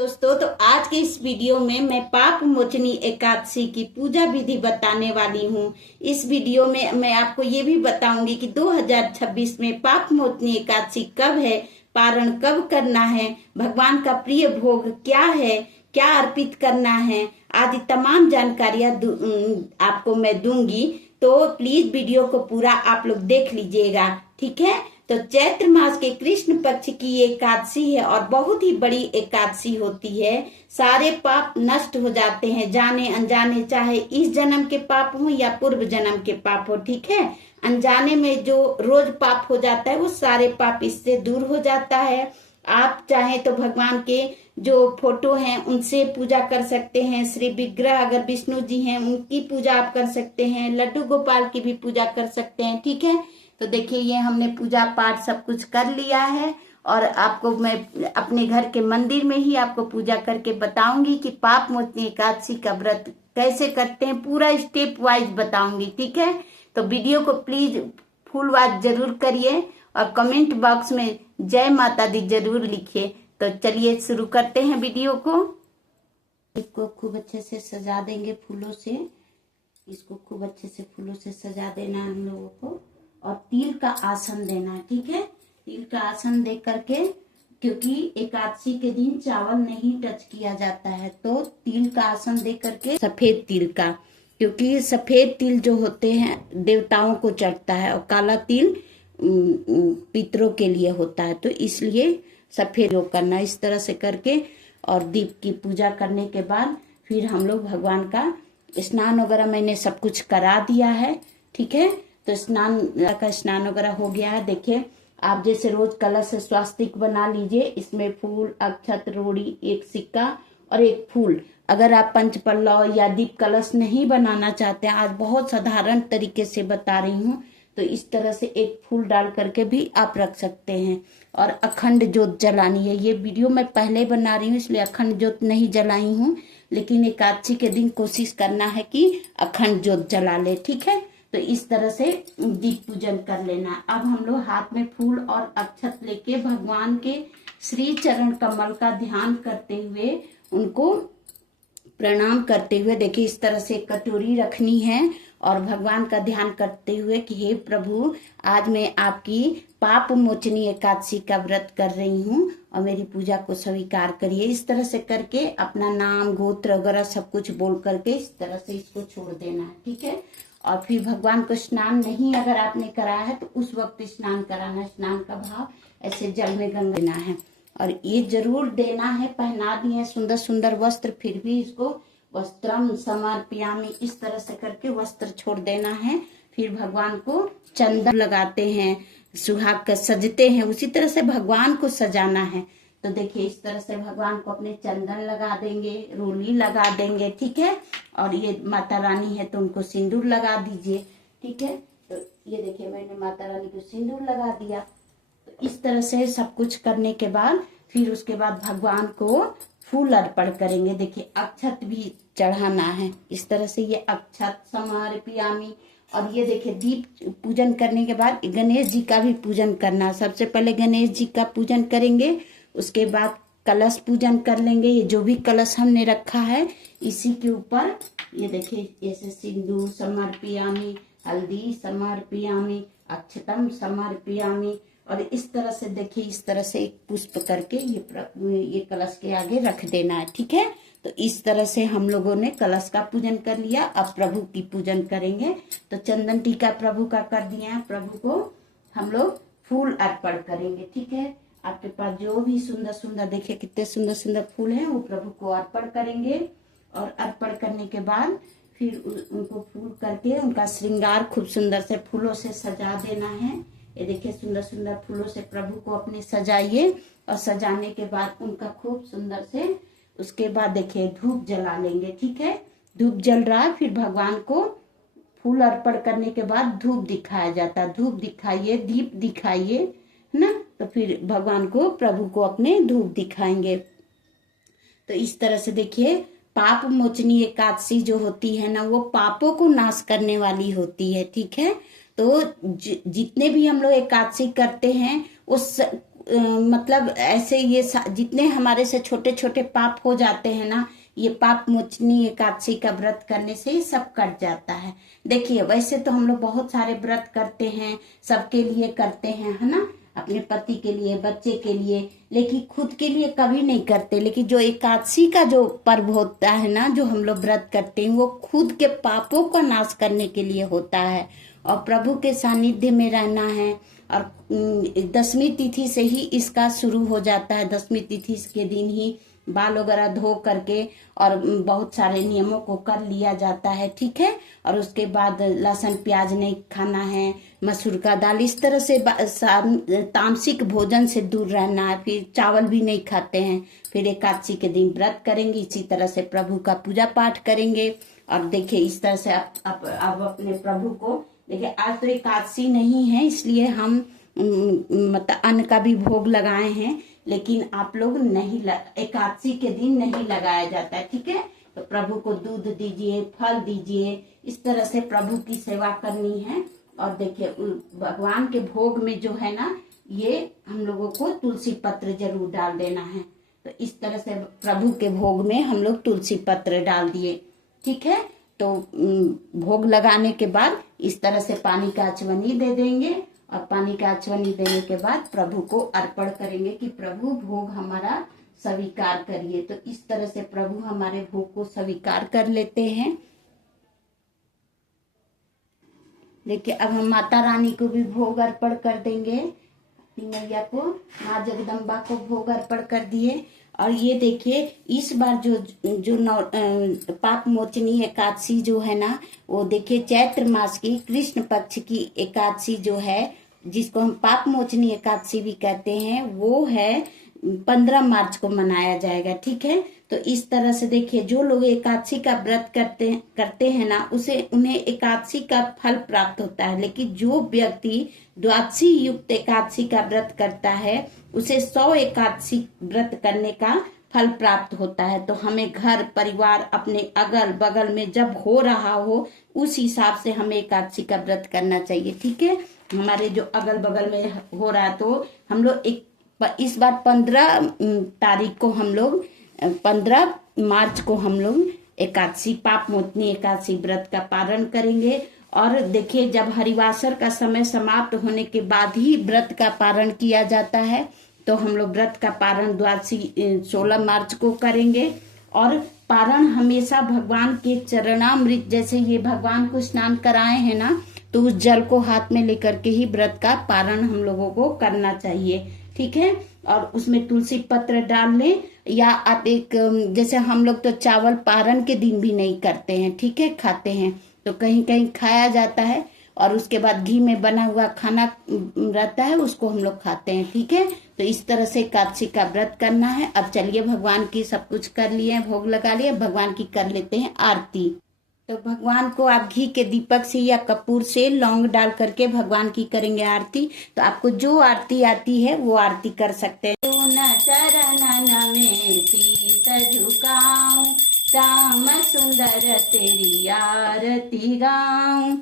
दोस्तों, तो आज के इस वीडियो में मैं पाप मोचनी एकादशी की पूजा विधि बताने वाली हूँ। इस वीडियो में मैं आपको ये भी बताऊंगी कि 2026 में पाप मोचनी एकादशी कब है, पारण कब करना है, भगवान का प्रिय भोग क्या है, क्या अर्पित करना है, आदि तमाम जानकारियां आपको मैं दूंगी। तो प्लीज वीडियो को पूरा आप लोग देख लीजिएगा, ठीक है। तो चैत्र मास के कृष्ण पक्ष की ये एकादशी है और बहुत ही बड़ी एकादशी होती है। सारे पाप नष्ट हो जाते हैं, जाने अनजाने, चाहे इस जन्म के पाप हो या पूर्व जन्म के पाप हो, ठीक है। अनजाने में जो रोज पाप हो जाता है वो सारे पाप इससे दूर हो जाता है। आप चाहे तो भगवान के जो फोटो हैं उनसे पूजा कर सकते हैं। श्री विग्रह अगर विष्णु जी हैं उनकी पूजा आप कर सकते हैं। लड्डू गोपाल की भी पूजा कर सकते हैं, ठीक है। तो देखिए, ये हमने पूजा पाठ सब कुछ कर लिया है और आपको मैं अपने घर के मंदिर में ही आपको पूजा करके बताऊंगी कि पाप मोचनी एकादशी का व्रत कैसे करते हैं, पूरा स्टेप वाइज बताऊंगी, ठीक है। तो वीडियो को प्लीज फुल वॉच जरूर करिए और कमेंट बॉक्स में जय माता दी जरूर लिखिए। तो चलिए शुरू करते हैं वीडियो को। इसको खूब अच्छे से सजा देंगे फूलों से। इसको खूब अच्छे से फूलों से सजा देना हम लोगों को और तिल का आसन देना है, ठीक है। तिल का आसन दे करके, क्योंकि एकादशी के दिन चावल नहीं टच किया जाता है, तो तिल का आसन दे करके, सफेद तिल का, क्योंकि सफेद तिल जो होते हैं देवताओं को चढ़ता है और काला तिल पितरों के लिए होता है, तो इसलिए सफेद योग करना। इस तरह से करके और दीप की पूजा करने के बाद फिर हम लोग भगवान का स्नान वगैरह मैंने सब कुछ करा दिया है, ठीक है। तो स्नान वगैरह हो गया है। देखिए, आप जैसे रोज कलश से स्वास्तिक बना लीजिए। इसमें फूल, अक्षत, रोड़ी, एक सिक्का और एक फूल। अगर आप पंचपल्लव या दीप कलश नहीं बनाना चाहते, आज बहुत साधारण तरीके से बता रही हूँ, तो इस तरह से एक फूल डाल करके भी आप रख सकते हैं। और अखंड ज्योत जलानी है। ये वीडियो मैं पहले बना रही हूँ इसलिए अखंड ज्योत नहीं जलाई हूँ, लेकिन एकादशी के दिन कोशिश करना है कि अखंड ज्योत जला ले, ठीक है। तो इस तरह से दीप पूजन कर लेना। अब हम लोग हाथ में फूल और अक्षत लेके भगवान के श्री चरण कमल का ध्यान करते हुए, उनको प्रणाम करते हुए, देखिए इस तरह से कटोरी रखनी है और भगवान का ध्यान करते हुए कि हे प्रभु, आज मैं आपकी पाप मोचनी एकादशी का व्रत कर रही हूँ और मेरी पूजा को स्वीकार करिए। इस तरह से करके अपना नाम, गोत्र वगैरह सब कुछ बोल करके इस तरह से इसको छोड़ देना है, ठीक है। और फिर भगवान को स्नान नहीं अगर आपने कराया है तो उस वक्त स्नान कराना है। स्नान का भाव ऐसे जल में गंगा देना है और ये जरूर देना है। पहना दिए सुंदर सुंदर वस्त्र, फिर भी इसको वस्त्रम समर्पयामि इस तरह से करके वस्त्र छोड़ देना है। फिर भगवान को चंदन लगाते हैं, सुहाग का सजते हैं, उसी तरह से भगवान को सजाना है। तो देखिए, इस तरह से भगवान को अपने चंदन लगा देंगे, रोली लगा देंगे, ठीक है। और ये माता रानी है तो उनको सिंदूर लगा दीजिए, ठीक है। तो ये देखिए, मैंने माता रानी को सिंदूर लगा दिया। तो इस तरह से सब कुछ करने के बाद फिर उसके बाद भगवान को फूल अर्पण करेंगे। देखिए, अक्षत भी चढ़ाना है। इस तरह से ये अक्षत समर्पयामि। और ये देखिए, दीप पूजन करने के बाद गणेश जी का भी पूजन करना। सबसे पहले गणेश जी का पूजन करेंगे, उसके बाद कलश पूजन कर लेंगे। ये जो भी कलश हमने रखा है इसी के ऊपर ये देखिए ऐसे सिंदूर समर्पयामि, हल्दी समर्पयामि, अक्षतम समर्पयामि। और इस तरह से देखिए, इस तरह से एक पुष्प करके ये कलश के आगे रख देना है, ठीक है। तो इस तरह से हम लोगों ने कलश का पूजन कर लिया। अब प्रभु की पूजन करेंगे। तो चंदन टीका प्रभु का कर दिया है। प्रभु को हम लोग फूल अर्पण करेंगे, ठीक है। आपके पास जो भी सुंदर सुंदर, देखिए कितने सुंदर सुंदर फूल हैं, वो प्रभु को अर्पण करेंगे। और अर्पण करने के बाद फिर उनको फूल करके उनका श्रृंगार खूब सुंदर से फूलों से सजा देना है। ये देखिए, सुंदर सुंदर फूलों से प्रभु को अपने सजाइए। और सजाने के बाद उनका खूब सुंदर से, उसके बाद देखिए धूप जला लेंगे, ठीक है। धूप जल रहा है, फिर भगवान को फूल अर्पण करने के बाद धूप दिखाया जाता है। धूप दिखाइए, दीप दिखाइए, है ना। तो फिर भगवान को, प्रभु को अपने धूप दिखाएंगे। तो इस तरह से देखिए, पाप मोचनी एकादशी जो होती है ना, वो पापों को नाश करने वाली होती है, ठीक है। तो जितने भी हम लोग एकादशी करते हैं मतलब ऐसे ये जितने हमारे से छोटे छोटे पाप हो जाते हैं ना, ये पाप मोचनी एकादशी का व्रत करने से ये सब कट जाता है। देखिए वैसे तो हम लोग बहुत सारे व्रत करते हैं, सबके लिए करते हैं, है ना, अपने पति के लिए, बच्चे के लिए, लेकिन खुद के लिए कभी नहीं करते। लेकिन जो एकादशी का जो पर्व होता है ना, जो हम लोग व्रत करते हैं, वो खुद के पापों का नाश करने के लिए होता है और प्रभु के सानिध्य में रहना है। और 10वीं तिथि से ही इसका शुरू हो जाता है। 10वीं तिथि के दिन ही बाल वगैरह धो करके और बहुत सारे नियमों को कर लिया जाता है, ठीक है। और उसके बाद लहसुन प्याज नहीं खाना है, मसूर का दाल, इस तरह से तामसिक भोजन से दूर रहना है। फिर चावल भी नहीं खाते हैं। फिर एकादशी के दिन व्रत करेंगे, इसी तरह से प्रभु का पूजा पाठ करेंगे। और देखिए इस तरह से आप अपने प्रभु को देखिए, आज तो एकादशी नहीं है इसलिए हम मतलब अन्न का भी भोग लगाए हैं, लेकिन आप लोग नहीं, एकादशी के दिन नहीं लगाया जाता है, ठीक है। तो प्रभु को दूध दीजिए, फल दीजिए, इस तरह से प्रभु की सेवा करनी है। और देखिए भगवान के भोग में जो है ना, ये हम लोगों को तुलसी पत्र जरूर डाल देना है। तो इस तरह से प्रभु के भोग में हम लोग तुलसी पत्र डाल दिए, ठीक है। तो भोग लगाने के बाद इस तरह से पानी का अचवनी दे देंगे और पानी का अचवनी देने के बाद प्रभु को अर्पण करेंगे कि प्रभु भोग हमारा स्वीकार करिए। तो इस तरह से प्रभु हमारे भोग को स्वीकार कर लेते हैं। देखिए अब हम माता रानी को भी भोग अर्पण कर देंगे, मैया को, माँ जगदम्बा को भोग अर्पण कर दिए। और ये देखिए इस बार जो पाप मोचनी एकादशी जो है ना, वो देखिए चैत्र मास की कृष्ण पक्ष की एकादशी जो है, जिसको हम पाप मोचनी एकादशी भी कहते हैं, वो है 15 मार्च को मनाया जाएगा, ठीक है। तो इस तरह से देखिए जो लोग एकादशी का व्रत करते हैं ना, उन्हें एकादशी का फल प्राप्त होता है। लेकिन जो व्यक्ति द्वादशी युक्त एकादशी का व्रत करता है, उसे 100 एकादशी व्रत करने का फल प्राप्त होता है। तो हमें घर परिवार अपने अगल बगल में जब हो रहा हो, उस हिसाब से हमें एकादशी का व्रत करना चाहिए, ठीक है। हमारे जो अगल बगल में हो रहा है, तो हम लोग इस बार 15 तारीख को हम लोग 15 मार्च को हम लोग एकादशी पाप मोचनी एकादशी व्रत का पारण करेंगे। और देखिए जब हरिवासर का समय समाप्त होने के बाद ही व्रत का पारण किया जाता है, तो हम लोग व्रत का पारण द्वादशी 16 मार्च को करेंगे। और पारण हमेशा भगवान के चरणामृत, जैसे ये भगवान को स्नान कराए हैं ना, तो उस जल को हाथ में लेकर के ही व्रत का पारण हम लोगों को करना चाहिए, ठीक है। और उसमें तुलसी पत्र डाल लें, या आप जैसे हम लोग तो चावल पारण के दिन भी नहीं करते हैं, ठीक है, खाते हैं, तो कहीं कहीं खाया जाता है। और उसके बाद घी में बना हुआ खाना रहता है, उसको हम लोग खाते हैं, ठीक है। तो इस तरह से एकादशी का व्रत करना है। अब चलिए भगवान की सब कुछ कर लिए, भोग लगा लिए, भगवान की कर लेते हैं आरती। तो भगवान को आप घी के दीपक से या कपूर से लौंग डाल करके भगवान की करेंगे आरती। तो आपको जो आरती आती है वो आरती कर सकते हैं। चरणन में शीस झुकाऊं, श्याम सुंदर तेरी आरती गाऊं।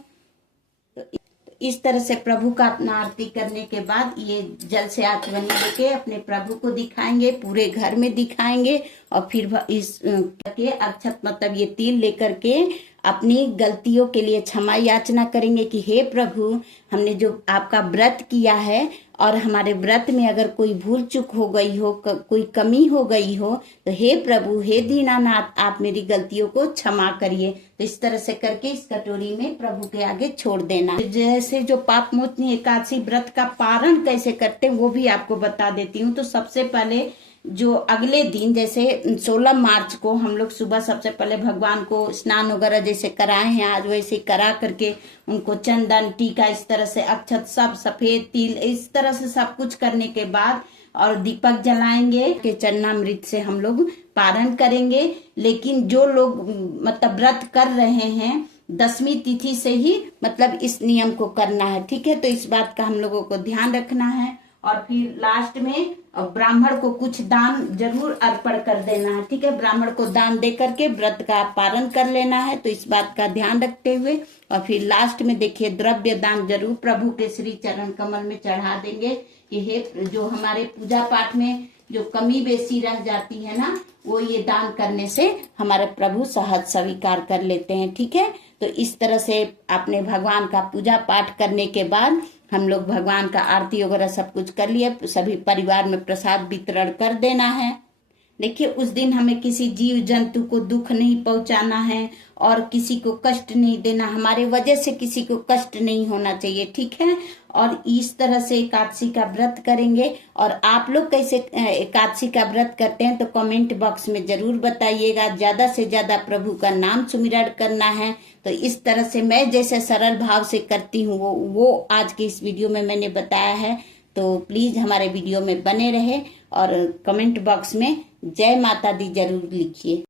इस तरह से प्रभु का अपना आरती करने के बाद ये जल से आचमनी लेके अपने प्रभु को दिखाएंगे, पूरे घर में दिखाएंगे। और फिर इस के अक्षत मतलब ये तिल लेकर के अपनी गलतियों के लिए क्षमा याचना करेंगे कि हे प्रभु, हमने जो आपका व्रत किया है और हमारे व्रत में अगर कोई भूल चूक हो गई हो, कोई कमी हो गई हो, तो हे प्रभु, हे दीनानाथ, आप मेरी गलतियों को क्षमा करिए। तो इस तरह से करके इस कटोरी में प्रभु के आगे छोड़ देना। जैसे जो पाप मोचनी एकादशी व्रत का पारण कैसे करते हैं वो भी आपको बता देती हूँ। तो सबसे पहले जो अगले दिन जैसे 16 मार्च को हम लोग सुबह सबसे पहले भगवान को स्नान वगैरह जैसे कराए हैं आज, वैसे करा करके उनको चंदन टीका इस तरह से अक्षत सब सफेद तिल इस तरह से सब कुछ करने के बाद और दीपक जलाएंगे के चरणामृत से हम लोग पारण करेंगे। लेकिन जो लोग मतलब व्रत कर रहे हैं 10वीं तिथि से ही मतलब इस नियम को करना है, ठीक है। तो इस बात का हम लोगों को ध्यान रखना है। और फिर लास्ट में ब्राह्मण को कुछ दान जरूर अर्पण कर देना है, ठीक है। ब्राह्मण को दान दे करके व्रत का पालन कर लेना है, तो इस बात का ध्यान रखते हुए। और फिर लास्ट में देखिए द्रव्य दान जरूर प्रभु के श्री चरण कमल में चढ़ा देंगे कि हे जो हमारे पूजा पाठ में जो कमी बेसी रह जाती है ना, वो ये दान करने से हमारे प्रभु सहज स्वीकार कर लेते हैं, ठीक है। तो इस तरह से आपने भगवान का पूजा पाठ करने के बाद हम लोग भगवान का आरती वगैरह सब कुछ कर लिए, सभी परिवार में प्रसाद वितरण कर देना है। देखिए उस दिन हमें किसी जीव जंतु को दुख नहीं पहुंचाना है और किसी को कष्ट नहीं देना, हमारे वजह से किसी को कष्ट नहीं होना चाहिए, ठीक है। और इस तरह से एकादशी का व्रत करेंगे। और आप लोग कैसे एकादशी का व्रत करते हैं तो कमेंट बॉक्स में जरूर बताइएगा। ज्यादा से ज्यादा प्रभु का नाम सुमिरन करना है। तो इस तरह से मैं जैसे सरल भाव से करती हूँ वो आज के इस वीडियो में मैंने बताया है। तो प्लीज हमारे वीडियो में बने रहे और कमेंट बॉक्स में जय माता दी जरूर लिखिए।